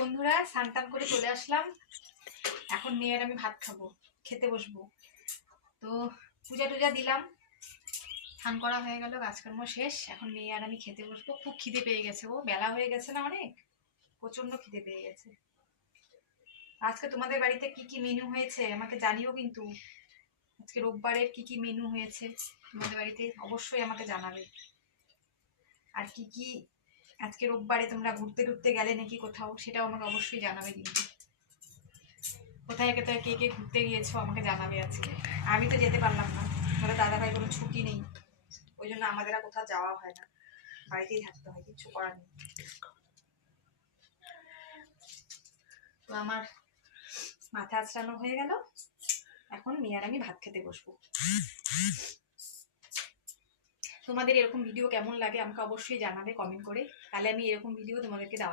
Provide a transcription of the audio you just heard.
বন্ধুরা, স্নান করে চলে আসলাম। এখন মেয়ের আমি ভাত খাবো, খেতে বসবো। তো পূজা টুজা দিলাম, স্নান করা হয়ে গেল, কাজকর্ম শেষ। এখন মেয়ে আর আমি খেতে বসবো। খুব খিদে পেয়ে গেছে, ও বেলা হয়ে গেছে না, অনেক প্রচন্ড খিদে পেয়ে গেছে। আজকে তোমাদের বাড়িতে কি কি মেনু হয়েছে আমাকে জানিও কিন্তু। আজকে রোববারের কি কি মেনু হয়েছে তোমাদের বাড়িতে অবশ্যই আমাকে জানাবে। আর কি কি আজকে রোববারে তোমরা ঘুরতে টুরতে গেলে নাকি কোথাও, সেটাও আমাকে অবশ্যই জানাবে কিন্তু। কোথায় কোথায় কে কে ঘুরতে গিয়েছো আমাকে জানাবে আজকে। আমি তো যেতে পারলাম না, ধরো দাদা ভাই কোনো ছুটি নেই, ওই জন্য আমাদের আর কোথাও যাওয়া হয় না, বাড়িতেই থাকতে হয়, কিছু করার নেই। তো আমার মাথা আঁচড়ানো হয়ে গেল, এখন মেয়ে আর আমি ভাত খেতে বসবো। তোমাদের এরকম ভিডিও কেমন লাগে আমাকে অবশ্যই জানাবে কমেন্ট করে, তাহলে আমি এরকম ভিডিও তোমাদেরকে দেওয়া